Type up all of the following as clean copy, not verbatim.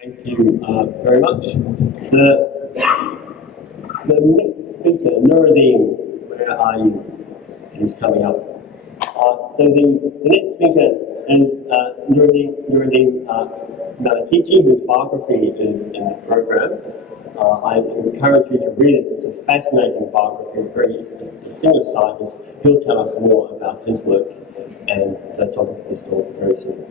Thank you very much. The next speaker, Noureddine, where are you? He's coming up. So the next speaker is Noureddine Melikechi, whose biography is in the program. I encourage you to read it. It's a fascinating biography, a very distinguished scientist. He'll tell us more about his work and the topic of this talk very soon.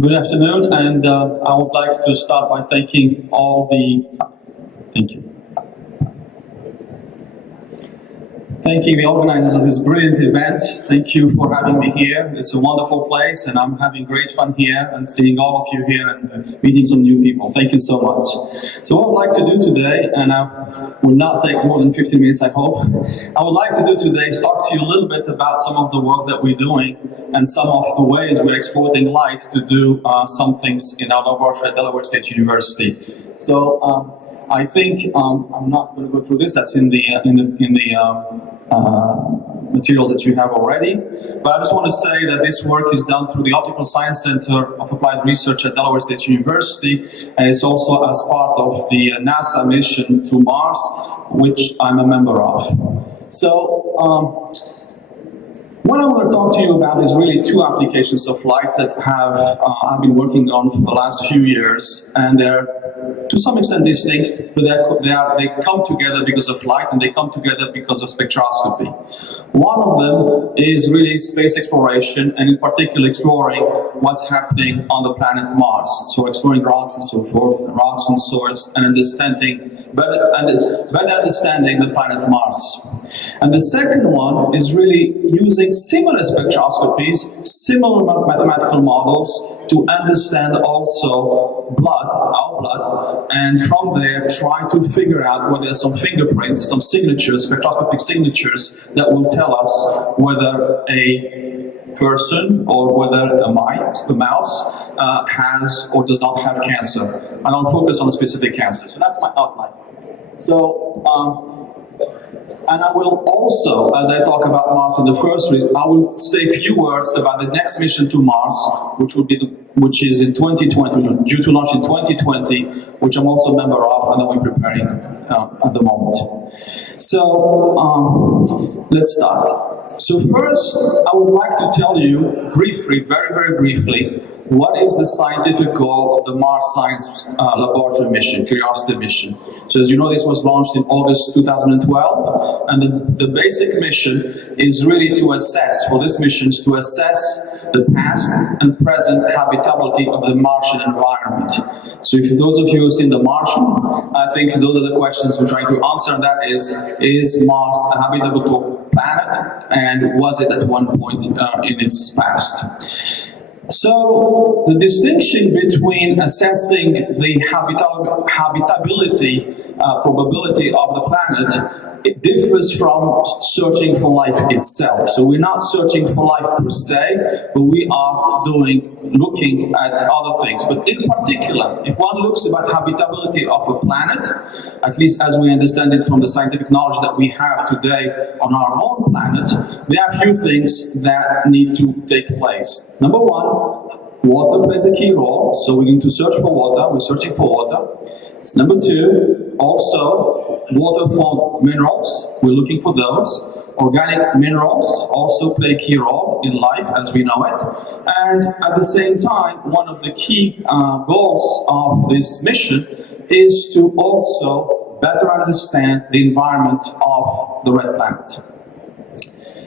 Good afternoon, and I would like to start by thanking thanking the organizers of this brilliant event. Thank you for having me here. It's a wonderful place, and I'm having great fun here and seeing all of you here and meeting some new people. Thank you so much. So what I would like to do today, and I will not take more than 15 minutes, I hope. I would like to do today is talk to you a little bit about some of the work that we're doing and some of the ways we're exploiting light to do some things in our laboratory at Delaware State University. So I think I'm not going to go through this. That's in the materials that you have already. But I just want to say that this work is done through the Optical Science Center of Applied Research at Delaware State University, and it's also as part of the NASA mission to Mars, which I'm a member of. So what I'm going to talk to you about is really two applications of light that I've been working on for the last few years, and they're to some extent distinct, but they come together because of light, and they come together because of spectroscopy. One of them is really space exploration, and in particular exploring what's happening on the planet Mars. So exploring rocks and so forth, rocks and soils, and better understanding the planet Mars. And the second one is really using similar spectroscopies, similar mathematical models to understand also our blood, and from there try to figure out whether there's some fingerprints, some signatures, spectroscopic signatures that will tell us whether a person or whether a mouse has or does not have cancer. I don't focus on a specific cancer. So that's my outline. So, and I will also, as I talk about Mars in the first read, I will say a few words about the next mission to Mars, which is in 2020, due to launch in 2020, which I'm also a member of, and that we're preparing at the moment. So let's start. So first, I would like to tell you briefly, very briefly, what is the scientific goal of the Mars Science Laboratory mission, Curiosity mission. So as you know, this was launched in August 2012, and the basic mission is really to assess, for this mission, is to assess the past and present habitability of the Martian environment. So if those of you who have seen The Martian, I think those are the questions we're trying to answer, and that is Mars a habitable planet, and was it at one point in its past? So the distinction between assessing the habitability probability of the planet, it differs from searching for life itself. So we're not searching for life per se, but we are looking at other things. But in particular, if one looks about habitability of a planet, at least as we understand it from the scientific knowledge that we have today on our own planet, there are a few things that need to take place. Number one, water plays a key role. So we're going to search for water. We're searching for water. Number two, also water formed minerals. We're looking for those. Organic minerals also play a key role in life as we know it. And at the same time, one of the key goals of this mission is to also better understand the environment of the red planet.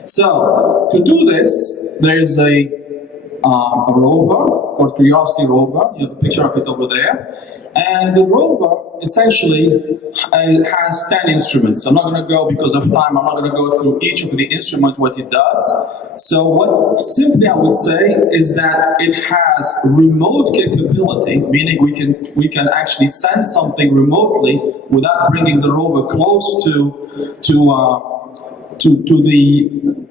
So to do this, there is a rover, or Curiosity rover. You have a picture of it over there. And the rover essentially has 10 instruments. I'm not going to go, because of time, I'm not going to go through each of the instruments, what it does. So what simply I would say is that it has remote capability, meaning we can actually send something remotely without bringing the rover close to the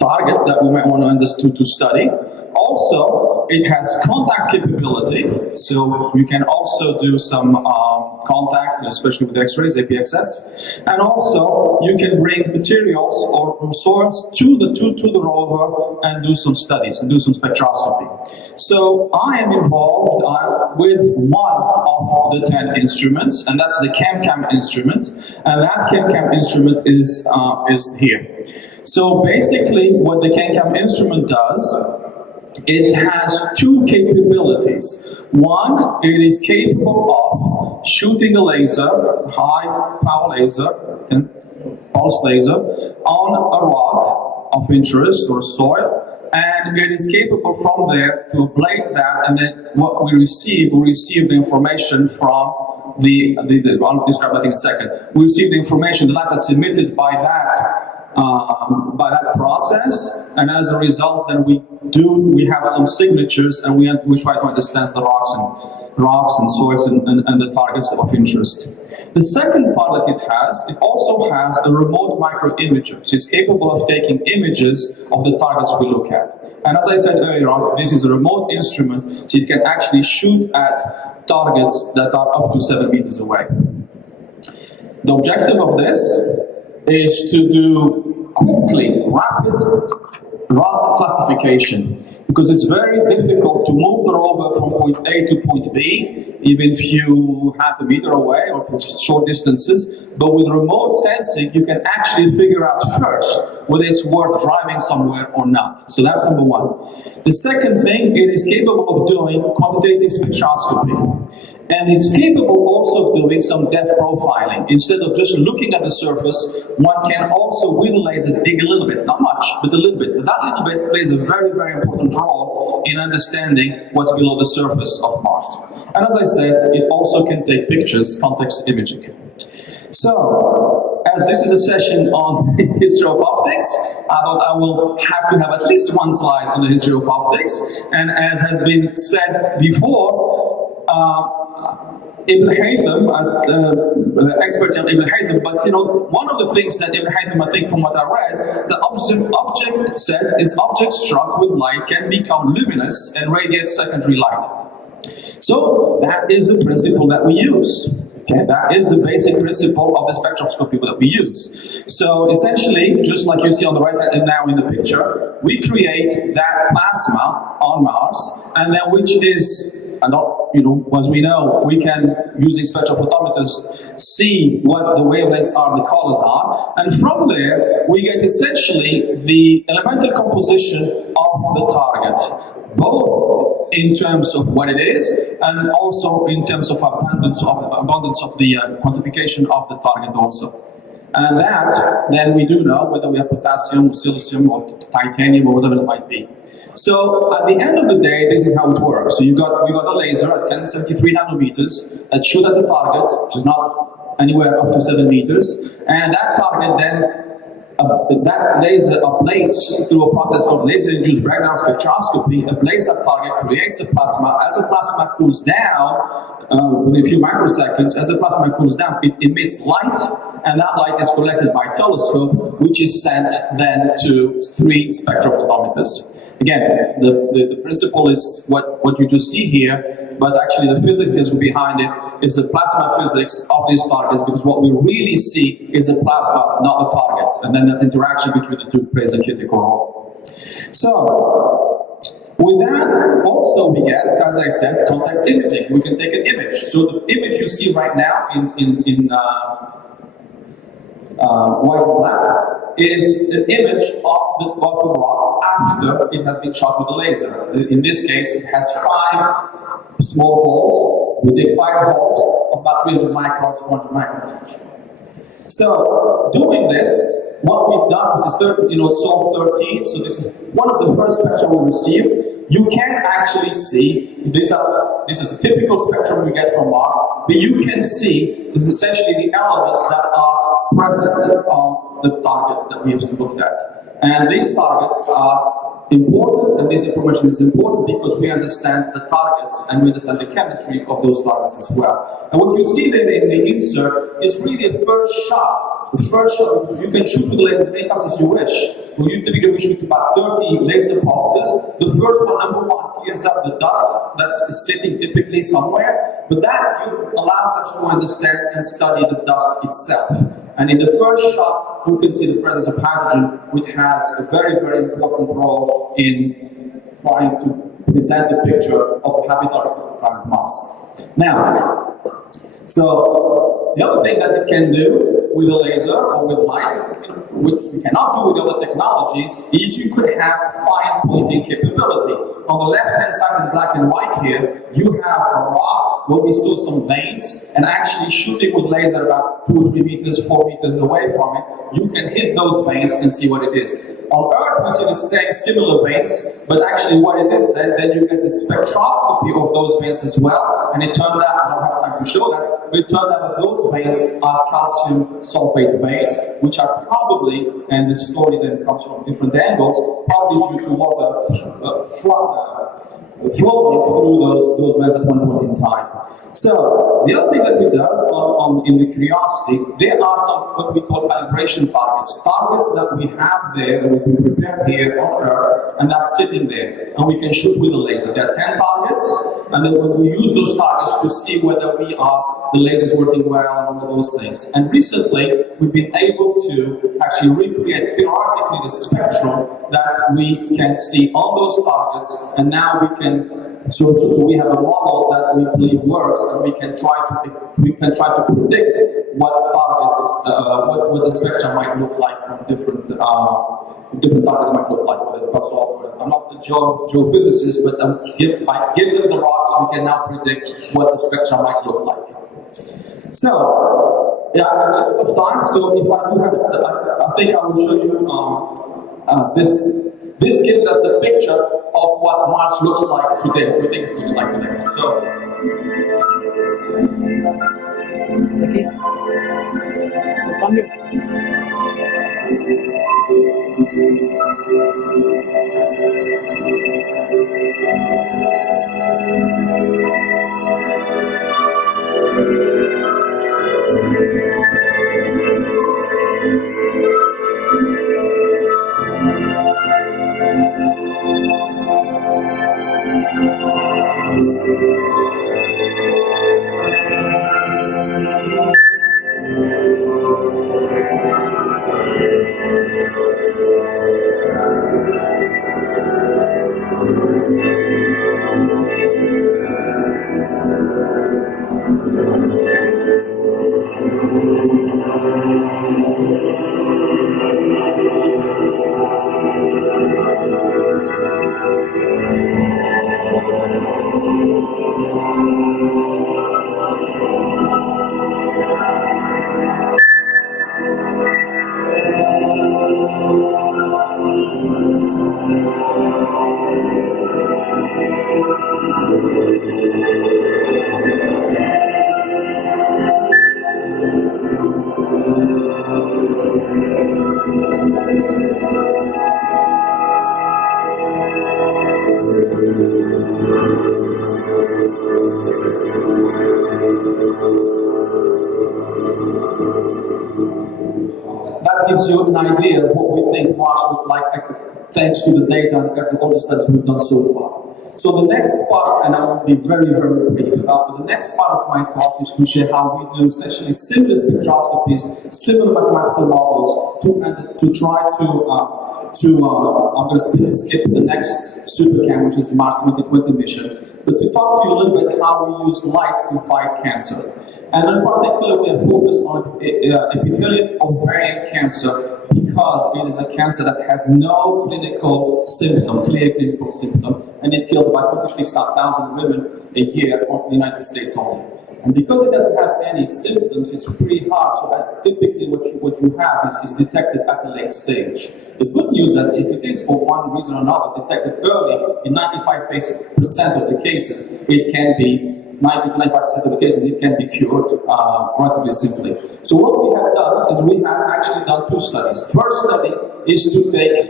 target that we might want to study. Also, it has contact capability, so you can also do some contact, especially with X-rays, APXS. And also, you can bring materials or source to the rover and do some studies, and do some spectroscopy. So I am involved with one of the 10 instruments, and that's the ChemCam instrument. And that ChemCam instrument is here. So basically, what the ChemCam instrument does, it has two capabilities. One, it is capable of shooting a laser, high power laser, pulse laser, on a rock of interest or soil, and it is capable from there to ablate that, and then what we receive the information from I'll describe that in a second. We receive the information, the light that's emitted by that process, and as a result, then we have some signatures, and we try to understand the rocks and soils and the targets of interest. The second part that it also has a remote micro imager, so it's capable of taking images of the targets we look at. And as I said earlier on, this is a remote instrument, so it can actually shoot at targets that are up to 7 meters away. The objective of this is to do quickly, rapid rock classification, because it's very difficult to move the rover from point A to point B, even if you half a meter away or for just short distances. But with remote sensing, you can actually figure out first whether it's worth driving somewhere or not. So that's number one. The second thing, it is capable of doing quantitative spectroscopy. And it's capable also of doing some depth profiling. Instead of just looking at the surface, one can also, with a laser, dig a little bit. Not much, but a little bit. But that little bit plays a very, very important role in understanding what's below the surface of Mars. And as I said, it also can take pictures, context imaging. So, as this is a session on history of optics, I thought I will have to have at least one slide on the history of optics. And as has been said before, Ibn Haytham, as the experts on Ibn Haytham, but one of the things that Ibn Haytham, I think from what I read, the object said is object struck with light can become luminous and radiate secondary light. So that is the principle that we use. Okay, that is the basic principle of the spectroscopy that we use. So essentially, just like you see on the right hand now in the picture, we create that plasma on Mars, and then which is, and as we know, we can, using spectrophotometers, see what the wavelengths are, the colors are, and from there, we get essentially the elemental composition of the target, both in terms of what it is, and also in terms of abundance of the quantification of the target also. And that, then we do know whether we have potassium, or silicium, or titanium, or whatever it might be. So at the end of the day, this is how it works. So we got a laser at 1073 nanometers that shoot at the target, which is not anywhere up to 7 meters, and that target then, that laser ablates through a process called laser-induced breakdown spectroscopy, ablates that target, creates a plasma. As the plasma cools down, within a few microseconds, as the plasma cools down, it emits light, and that light is collected by telescope, which is sent then to 3 spectrophotometers. Again, the principle is what you just see here, but actually the physics that's behind it is the plasma physics of these targets, because what we really see is the plasma, not the targets, and then that interaction between the two plays a critical role. So, with that, also we get, as I said, context imaging. We can take an image. So the image you see right now in white and black is an image of the rock after it has been shot with a laser. In this case, it has 5 small holes. We dig 5 holes of about 300 microns, 400 microns each. So, doing this, what we've done, this is Sol 13, so this is one of the first spectra we received. You can actually see, this is a typical spectrum we get from Mars, but you can see, this is essentially the elements that are present on the target that we have looked at. And these targets are important, and this information is important because we understand the targets and we understand the chemistry of those targets as well. And what you see there in the insert is really a first shot. The first shot, because you can shoot with lasers as many times as you wish. We typically shoot about 30 laser pulses. The first one, number one, clears up the dust that's sitting typically somewhere. But that allows us to understand and study the dust itself. And in the first shot, you can see the presence of hydrogen, which has a very, very important role in trying to present the picture of a habitable planet Mars. Now, so the other thing that it can do with a laser or with light, which you cannot do with other technologies, is you could have fine pointing capability. On the left-hand side in black and white here, you have a rock where we saw some veins, and actually shooting with laser about 2 or 3 meters, 4 meters away from it, you can hit those veins and see what it is. On Earth, we see the same similar veins, but actually what it is, then you get the spectroscopy of those veins as well, and it turned out, I don't have time to show that, but it turned out that those veins are calcium sulfate veins, which are probably, and the story then comes from different angles, probably due to water flowing through those veins at one point in time. So, the other thing that we do in the Curiosity, there are some what we call calibration targets. Targets that we have there, that we prepare here on Earth, and that's sitting there. And we can shoot with a laser. There are 10 targets, and then when we use those targets to see whether the laser is working well and all those things. And recently, we've been able to actually recreate theoretically the spectrum that we can see on those targets, and now we can So we have a model that we believe works, and we can try to predict what targets, what the spectrum might look like from different targets might look like. Whether it's software. I'm not the geophysicist, but by giving them the rocks, we can now predict what the spectrum might look like. So, yeah, I have a bit of time. So if I do have, I think I will show you this. This gives us a picture of what Mars looks like today, what we think it looks like today. So, okay. Come here. That gives you an idea of what we think Mars looks like, thanks to the data and all the studies we've done so far. So the next part, and I will be very, very brief, the next part of my talk is to share how we do essentially similar spectroscopies, similar mathematical models to try to I'm going to skip the next SuperCam, which is the Mars 2020 mission, but to talk to you a little bit how we use light to fight cancer. And in particular, we are focused on epithelial ovarian cancer because it is a cancer that has no clinical symptom, clear clinical symptom, and it kills about 26,000 women a year in the United States only. And because it doesn't have any symptoms, it's pretty hard. So that typically what you have is detected at a late stage. The good news is if it is for one reason or another detected early, in 95% of the cases, it can be 90 to 95% of the cases, it can be cured relatively simply. So what we have done is we have actually done two studies. The first study is to take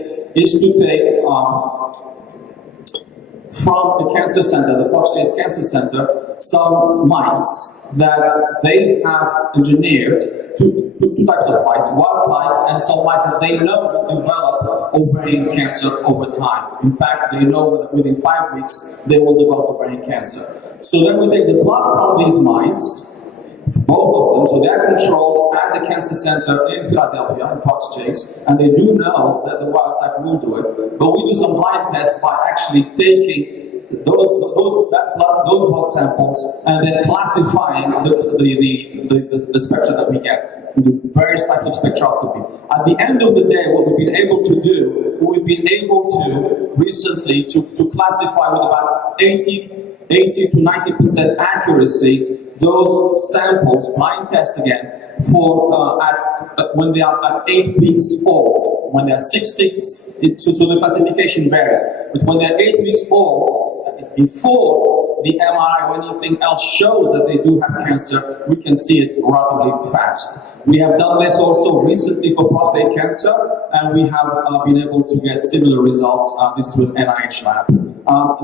from the cancer center, the Fox Chase Cancer Center, some mice that they have engineered, two types of mice, wild type and some mice that they know will develop ovarian cancer over time. In fact, they know that within 5 weeks they will develop ovarian cancer. So then we take the blood from these mice, both of them, so they're controlled at the cancer center in Philadelphia, in Fox Chase, and they do know that the wild type will do it. But we do some blind tests by actually taking those blood samples and then classifying the spectra that we get. We do various types of spectroscopy. At the end of the day, what we've been able to do, we've been able to recently to classify with about 80 to 90% accuracy those samples, blind tests again, for when they are at 8 weeks old. When they are 6 weeks, so the classification varies. But when they're 8 weeks old, that is before the MRI or anything else shows that they do have cancer, we can see it relatively fast. We have done this also recently for prostate cancer, and we have been able to get similar results. This is with NIH lab.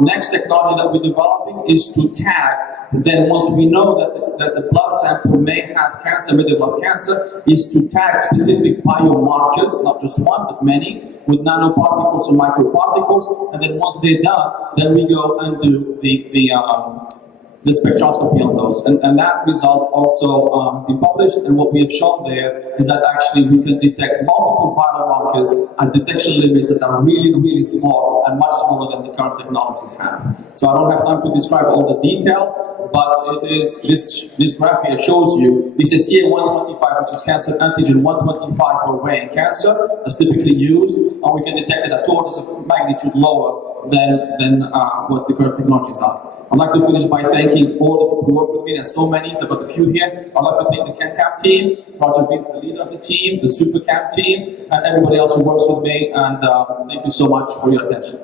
Next technology that we're developing is to tag. Then once we know that the blood sample may have cancer, may develop cancer, is to tag specific biomarkers, not just one, but many, with nanoparticles or microparticles. And then once they're done, then we go and do the spectroscopy on those. And that result also has been published, and what we have shown there is that actually we can detect multiple biomarkers at detection limits that are really, really small and much smaller than the current technologies have. So I don't have time to describe all the details, but it is this graph here shows you this is CA125, which is cancer antigen 125 for ovarian cancer, that's typically used, and we can detect it at 2 orders of magnitude lower than what the current technologies are. I'd like to finish by thanking all the people who work with me. There's so many, it's about a few here. I'd like to thank the ChemCap team, Roger Vince, the leader of the team, the SuperCap team, and everybody else who works with me. And thank you so much for your attention.